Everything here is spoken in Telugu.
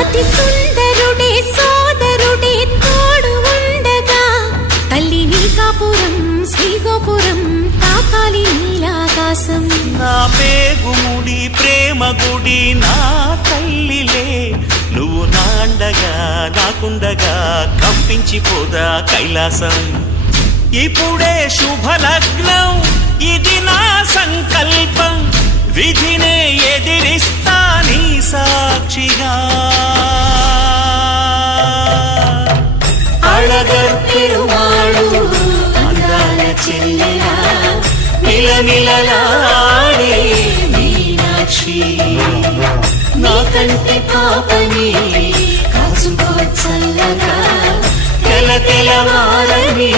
అతి సుందరుడే సోదరుడే తోడు ఉండగా తల్లి నీ కాపురం శ్రీగోపురం తాకాలి నీలాకాశం. నా పేగుముడి ప్రేమ గుడి నా తల్లిలే నువ్వు నాండగా నాకుండగా కంపించిపోదా కైలాసం. ఇప్పుడే శుభలగ్నం ఇది నా సంకల్పం విధినే ఎదిరిస్తా నీ సాక్షిగా. అళగర్ పెరుమాళు అందాల చెల్లెలా మిలమిలలాడే మీనాక్షి నీ కంటి పాపని కాచుకో చల్లగా తెల తెలవారని